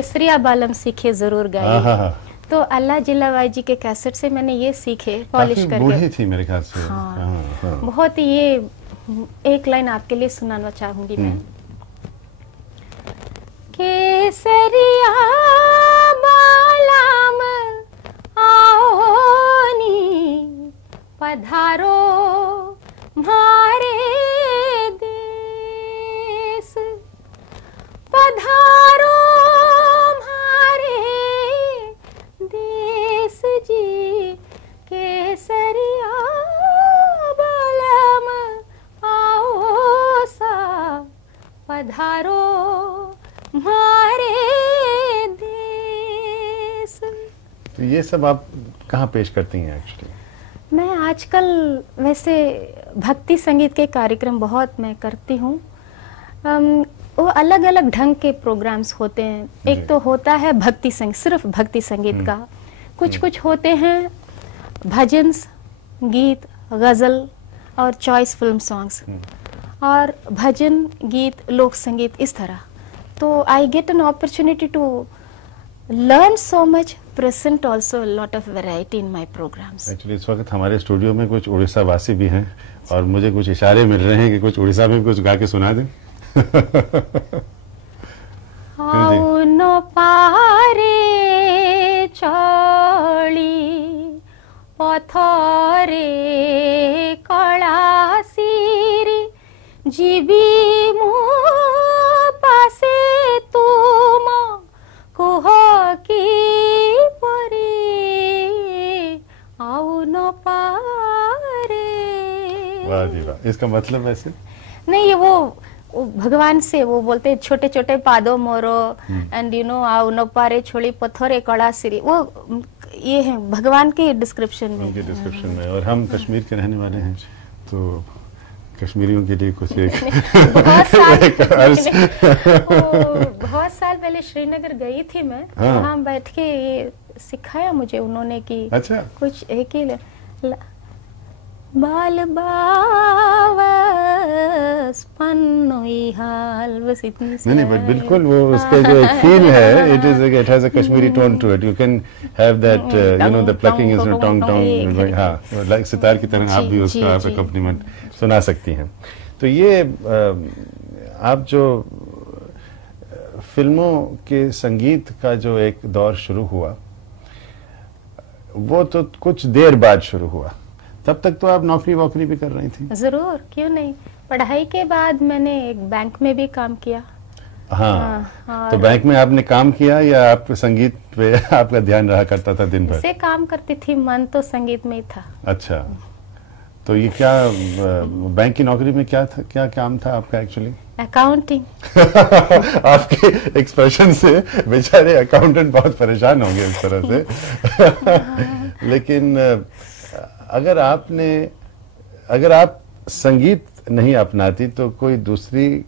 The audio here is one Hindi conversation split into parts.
केसरिया बालम सीखे जरूर गाए। तो अल्लाह जिल्लावाई जी के कैसेट से मैंने ये सीखे, पॉलिश करके। बूढ़ी थी मेरे ख्याल से। हाँ। बहुत ही ये एक लाइन आपके लिए सुनाना चाहूंगी मैं। केसरिया बालम आओनी पधारो मारे देश, पधारो जी केसरिया बालम आओ सा पधारो मारे देश। तो ये सब आप कहाँ पेश करती हैं एक्चुअली? मैं आजकल वैसे भक्ति संगीत के कार्यक्रम बहुत मैं करती हूँ। वो अलग अलग ढंग के प्रोग्राम्स होते हैं। एक तो होता है भक्ति संगीत, सिर्फ भक्ति संगीत का। कुछ होते हैं भजन गीत, गज़ल और चॉइस फिल्म सॉन्ग्स, और भजन गीत, लोक संगीत, इस तरह। तो I get an opportunity to learn so much, present also lot of variety in my programs. Actually इस वक्त हमारे स्टूडियो में कुछ उड़ीसा वासी भी हैं और मुझे कुछ इशारे मिल रहे हैं कि कुछ उड़ीसा में कुछ गा के सुना दें। आओ नो पारे चली पथरे कला सिरी जीवी मु पासे तुम कुह की परी आओ न पारे। वाह जी वाह। इसका मतलब वैसे नहीं, ये वो भगवान से वो बोलते हैं छोटे छोटे पादो मोरो एंड यू नो आओ न पारे छोड़ी पत्थरे कड़ा सिरी, वो ये है भगवान के डिस्क्रिप्शन में। उनके डिस्क्रिप्शन में। और हम कश्मीर के रहने वाले हैं तो कश्मीरियों के लिए कुछ एक बहुत साल पहले श्रीनगर गई थी मैं। हाँ। वहाँ बैठ के ये सिखाया मुझे उन्होंने कि अच्छा कुछ एक ही बाल बावस पन्नोई हाल, बस इतनी नहीं बट बिल्कुल वो उसके जो एक फील है, it has a Kashmiri tone to it. You can have that you know the plucking is टोंग टोंग। हाँ, लाइक सितार की तरह आप भी उसका आप अकम्पनीमेंट सुना सकती हैं। तो ये आप जो फिल्मों के संगीत का जो एक दौर शुरू हुआ वो तो कुछ देर बाद शुरू हुआ, तब तक तो आप नौकरी वोकरी भी कर रही थी? जरूर, क्यों नहीं। पढ़ाई के बाद मैंने एक बैंक में भी काम किया। हाँ, तो बैंक में आपने काम किया या आप संगीत पे आपका ध्यान रहा करता था दिन भर? से काम करती थी, मन तो संगीत में ही था। अच्छा, तो ये क्या बैंक की नौकरी में क्या था, क्या काम था आपका एक्चुअली? अकाउंटिंग। आपके एक्सप्रेशन से बेचारे अकाउंटेंट बहुत परेशान होंगे इस तरह से। लेकिन अगर आप संगीत नहीं अपनाती तो कोई दूसरी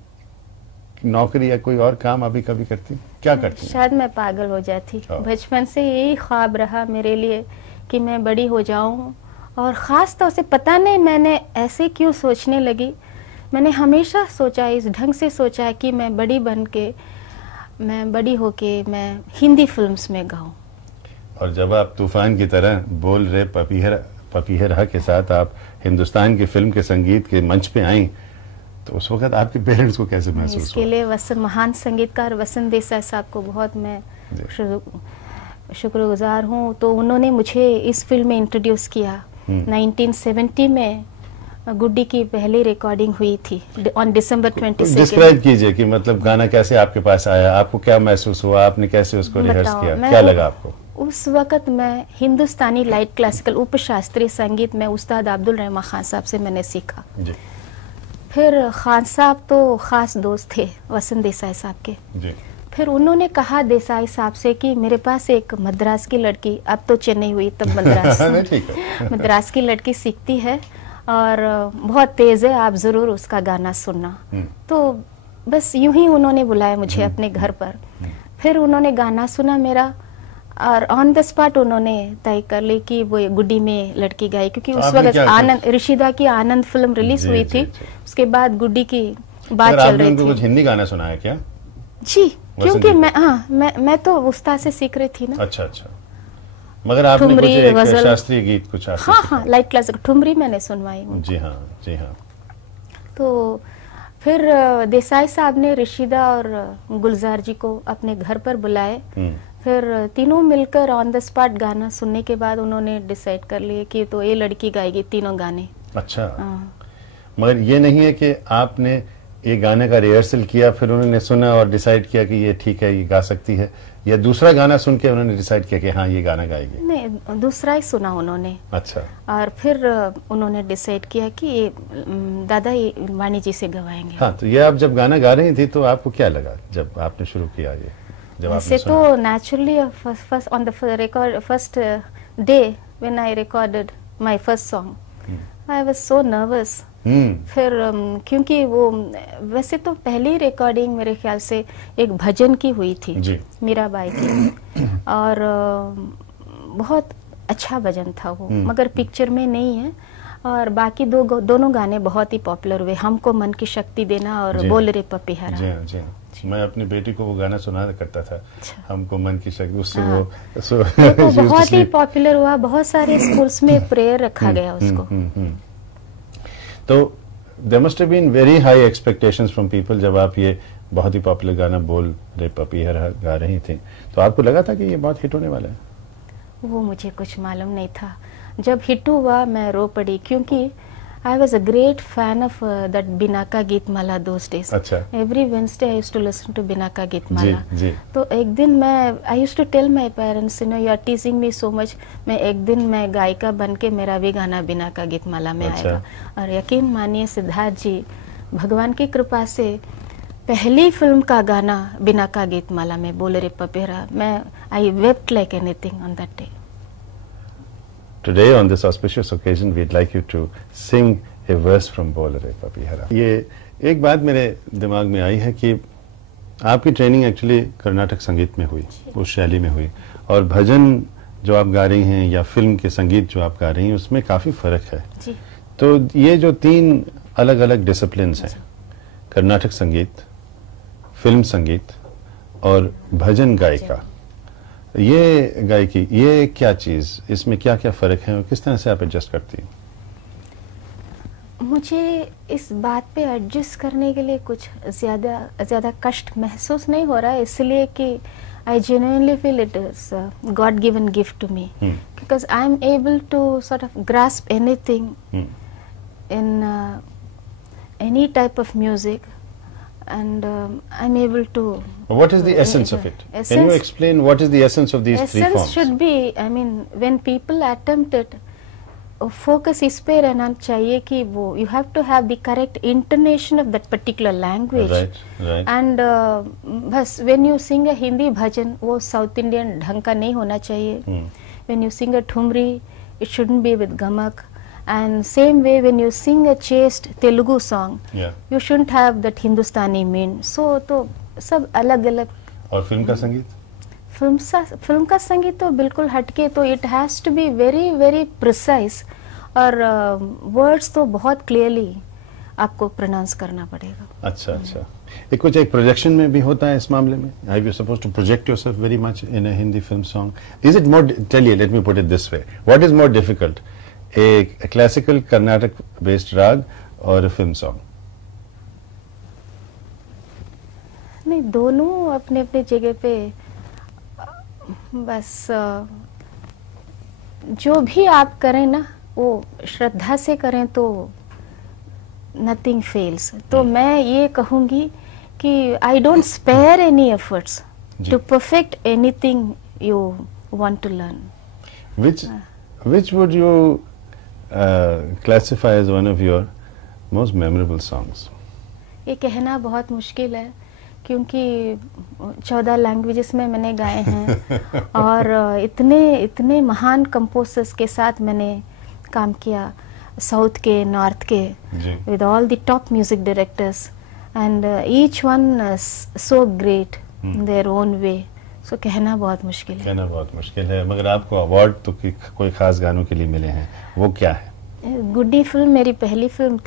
नौकरी या कोई और काम अभी कभी करती, क्या करती? शायद मैं पागल हो जाती। बचपन से यही ख्वाब रहा मेरे लिए कि मैं बड़ी हो जाऊं, और ख़ास तौर से पता नहीं मैंने ऐसे क्यों सोचने लगी। मैंने हमेशा सोचा, इस ढंग से सोचा कि मैं बड़ी बन के, मैं बड़ी होके मैं हिंदी फिल्म्स में गाऊं। और जब आप तूफान की तरह बोल रहे पपीहरा के साथ आप हिंदुस्तान की फिल्म के संगीत के मंच पे आई, तो उस वक्त आपके पेरेंट्स को कैसे महसूस हुआ? इसके लिए महान संगीतकार वसंत देसाई साहब को बहुत मैं शुक्रगुजार हूँ। तो उन्होंने मुझे इस फिल्म में इंट्रोड्यूस किया। 1970 में गुड्डी की पहली रिकॉर्डिंग हुई थी ऑन December 22। डिस्क्राइब कीजिए कि मतलब गाना कैसे आपके पास आया, आपको क्या महसूस हुआ, आपने कैसे उसको रिहर्स किया, क्या लगा आपको? उस वक्त मैं हिंदुस्तानी लाइट क्लासिकल उपशास्त्रीय संगीत में उस्ताद अब्दुल रहमान खान साहब से मैंने सीखा जी। फिर खान साहब तो खास दोस्त थे वसंत देसाई साहब के जी। फिर उन्होंने कहा देसाई साहब से कि मेरे पास एक मद्रास की लड़की, अब तो चेन्नई हुई तब मद्रास की लड़की सीखती है और बहुत तेज है, आप जरूर उसका गाना सुनना। तो बस यूं ही उन्होंने बुलाया मुझे अपने घर पर। फिर उन्होंने गाना सुना मेरा और ऑन द स्पॉट उन्होंने तय कर ली कि वो गुड्डी में लड़की गाई, क्योंकि उस वक्त आनंद ऋषिदा की आनंद फिल्म रिलीज हुई थी। उसके बाद गुड्डी की बात चल रही थी। कुछ हिंदी गाना सुनाया क्या? जी। क्योंकि मैं तो उस्ताद से सीख रही थी ना। अच्छा अच्छा, मगर आपने कुछ एक शास्त्रीय गीत कुछ हाँ लाइट क्लासिक ठुमरी मैंने सुनवाई। जी हाँ जी हाँ। तो फिर देसाई साहब ने रशीदा और गुलजार जी को अपने घर पर बुलाए। फिर तीनों मिलकर ऑन द स्पॉट गाना सुनने के बाद उन्होंने डिसाइड कर लिए कि तो ये लड़की गाएगी तीनों गाने। अच्छा, मगर ये नहीं है कि आपने ये गाने का रिहर्सल किया फिर उन्होंने सुना और डिसाइड किया कि ये ठीक है ये गा सकती है, या दूसरा गाना सुन के उन्होंने डिसाइड किया कि हाँ ये गाना गाएगी? नहीं, दूसरा ही सुना उन्होंने। अच्छा। और फिर उन्होंने डिसाइड किया कि ये दादा ये वाणी जी से गवाएंगे। हाँ, तो ये आप जब गाना गा रही थी तो आपको क्या लगा जब आपने शुरू किया ये? वैसे तो naturally first on the record first day when I recorded my first song I was so nervous. फिर क्योंकि वो वैसे तो पहली रिकॉर्डिंग मेरे ख्याल से एक भजन की हुई थी मीराबाई की, और बहुत अच्छा भजन था वो, मगर पिक्चर में नहीं है। और बाकी दोनों गाने बहुत ही पॉपुलर हुए, हमको मन की शक्ति देना और बोल रे पपीहरा। मैं अपनी बेटी को वो गाना सुना करता था। अच्छा। हमको मन की शक्ति, उससे वो बहुत ही पॉपुलर हुआ, बहुत सारे स्कूल्स में प्रेयर रखा गया उसको। तो there must have been very high expectations from people जब आप ये बहुत ही पॉपुलर गाना बोल रे पपीहरा गा रही थी, तो आपको लगा था कि ये बहुत हिट होने वाला है? वो मुझे कुछ मालूम नहीं था। जब हिट हुआ मैं रो पड़ी, क्योंकि I was a great fan of that Binaka Geetmala those days. अच्छा। Every Wednesday I used to listen to Binaka Geetmala. जी। तो एक दिन मैं I used to tell my parents, you know, you are teasing me so much. मैं एक दिन मैं गायिका बन के मेरा भी गाना बिनाका गीतमाला में आएगा। और यकीन मानिए सिद्धार्थ जी, भगवान की कृपा से पहली फिल्म का गाना बिनाका गीतमाला में बोल रे पपीहरा, मैं I wept like anything on that day. Today on this auspicious occasion we'd like you to sing a verse from Bol Re Papihara. ये एक बात मेरे दिमाग में आई है कि आपकी ट्रेनिंग एक्चुअली कर्नाटक संगीत में हुई, उस शैली में हुई, और भजन जो आप गा रही हैं या फिल्म के संगीत जो आप गा रही हैं उसमें काफ़ी फ़र्क है। जी। तो ये जो तीन अलग अलग डिसिप्लिन्स हैं, कर्नाटक संगीत, फिल्म संगीत और भजन गायिका, ये गायकी, ये क्या चीज़, इसमें क्या क्या फ़र्क है और किस तरह से आप एडजस्ट करती हैं? मुझे इस बात पे एडजस्ट करने के लिए कुछ ज़्यादा कष्ट महसूस नहीं हो रहा है, इसलिए कि I genuinely feel it is God given gift to me, because I am able to sort of grasp anything in any type of music, and I'm able to. What is the essence of it? Can you explain what is the essence of these three forms? Essence should be, I mean, when people attempt it, focus इस पे रहना चाहिए कि वो you have to have the correct intonation of that particular language. Right. And बस when you sing a Hindi भजन, वो South Indian ढंग का नहीं होना चाहिए. When you sing a thumri, it shouldn't be with gamak. And same way when you sing a chaste Telugu song, you shouldn't have that Hindustani mean. So तो सब अलग अलग। और फिल्म का संगीत? फिल्म का संगीत तो बिल्कुल हटके, तो it has to be very very precise, और वर्ड्स तो बहुत क्लियरली आपको प्रोनाउंस करना पड़ेगा। अच्छा। कुछ एक प्रोजेक्शन में भी होता है इस मामले में? Are you supposed to project yourself very much in a Hindi film song? Is it more, tell you, let me put it this way, what is more difficult, a classical Carnatic based rag or a film song? नहीं, दोनों अपने अपने जगह पे, बस जो भी आप करें ना वो श्रद्धा से करें तो नथिंग फेल्स। तो मैं ये कहूँगी कि I don't spare any efforts to perfect anything you want to learn. Which would you classify as one of your most memorable songs? ये कहना बहुत मुश्किल है, क्योंकि 14 लैंग्वेजेस में मैंने गाए हैं और इतने महान कंपोजर्स के साथ मैंने काम किया, साउथ के, नॉर्थ के, with all the top music directors, and each one so great in their own way. So कहना बहुत मुश्किल है। मगर आपको अवार्ड तो कोई खास गानों के लिए मिले हैं, वो क्या है? गुड्डी फिल्म मेरी पहली फिल्म